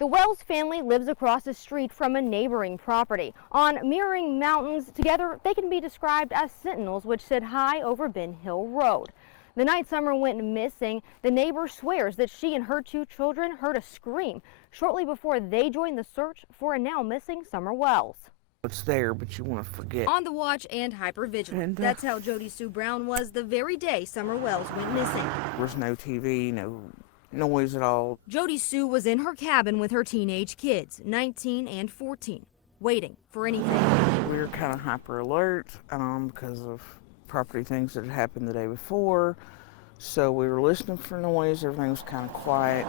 The Wells family lives across the street from a neighboring property. On mirroring mountains, together they can be described as sentinels which sit high over Ben Hill Road. The night Summer went missing, the neighbor swears that she and her 2 children heard a scream shortly before they joined the search for a now missing Summer Wells. It's there, but you want to forget. On the watch and hypervigilant. That's how Jody Sue Brown was the very day Summer Wells went missing. There was no TV, no noise at all. Jody Sue was in her cabin with her teenage kids, 19 and 14, waiting for anything. We were kind of hyper alert because of property things that had happened the day before. So we were listening for noise, everything was kind of quiet.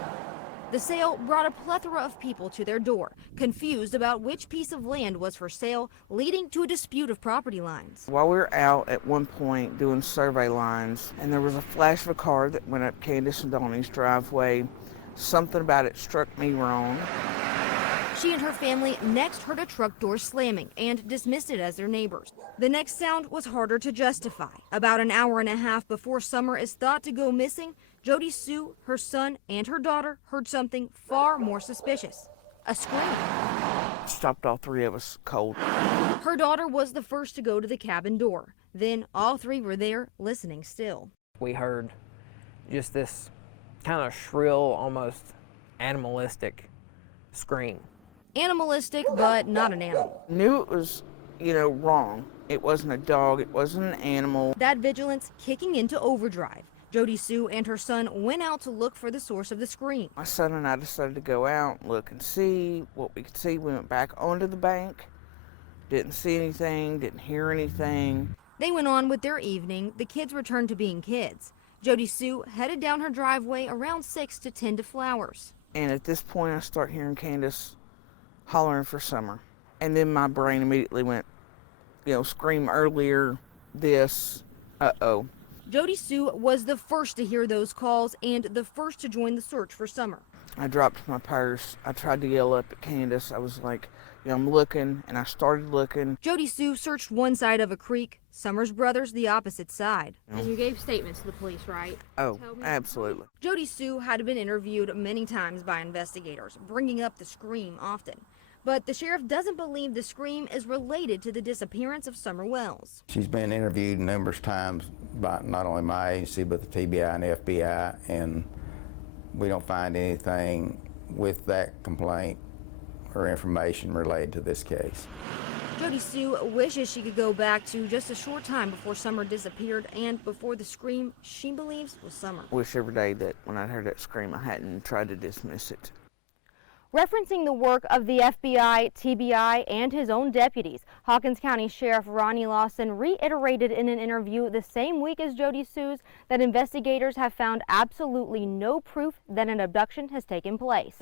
The sale brought a plethora of people to their door, confused about which piece of land was for sale, leading to a dispute of property lines. While we were out at one point doing survey lines, and there was a flash of a car that went up Candace and Donnie's driveway. Something about it struck me wrong. She and her family next heard a truck door slamming and dismissed it as their neighbors. The next sound was harder to justify. About an hour and a half before Summer is thought to go missing, Jody Sue, her son, and her daughter heard something far more suspicious. A scream. Stopped all 3 of us cold. Her daughter was the first to go to the cabin door. Then all 3 were there, listening still. We heard just this kind of shrill, almost animalistic scream. Animalistic, but not an animal. Knew it was, wrong. It wasn't a dog, it wasn't an animal. That vigilance kicking into overdrive. Jody Sue and her son went out to look for the source of the scream. My son and I decided to go out, look and see what we could see. We went back onto the bank, didn't see anything, didn't hear anything. They went on with their evening. The kids returned to being kids. Jody Sue headed down her driveway around 6 to tend to flowers. And at this point, I start hearing Candace hollering for Summer. And then my brain immediately went, scream earlier, this, uh-oh. Jody Sue was the first to hear those calls and the first to join the search for Summer. I dropped my purse. I tried to yell up at Candace. I was like, I'm looking, and I started looking. Jody Sue searched one side of a creek, Summer's brothers the opposite side. And you gave statements to the police, right? Oh, absolutely. Jody Sue had been interviewed many times by investigators, bringing up the scream often. But the sheriff doesn't believe the scream is related to the disappearance of Summer Wells. She's been interviewed numerous times by not only my agency, but the TBI and the FBI, and we don't find anything with that complaint or information related to this case. Jody Sue wishes she could go back to just a short time before Summer disappeared and before the scream she believes was Summer. I wish every day that when I heard that scream, I hadn't tried to dismiss it. Referencing the work of the FBI, TBI, and his own deputies, Hawkins County Sheriff Ronnie Lawson reiterated in an interview the same week as Jody Sue's that investigators have found absolutely no proof that an abduction has taken place.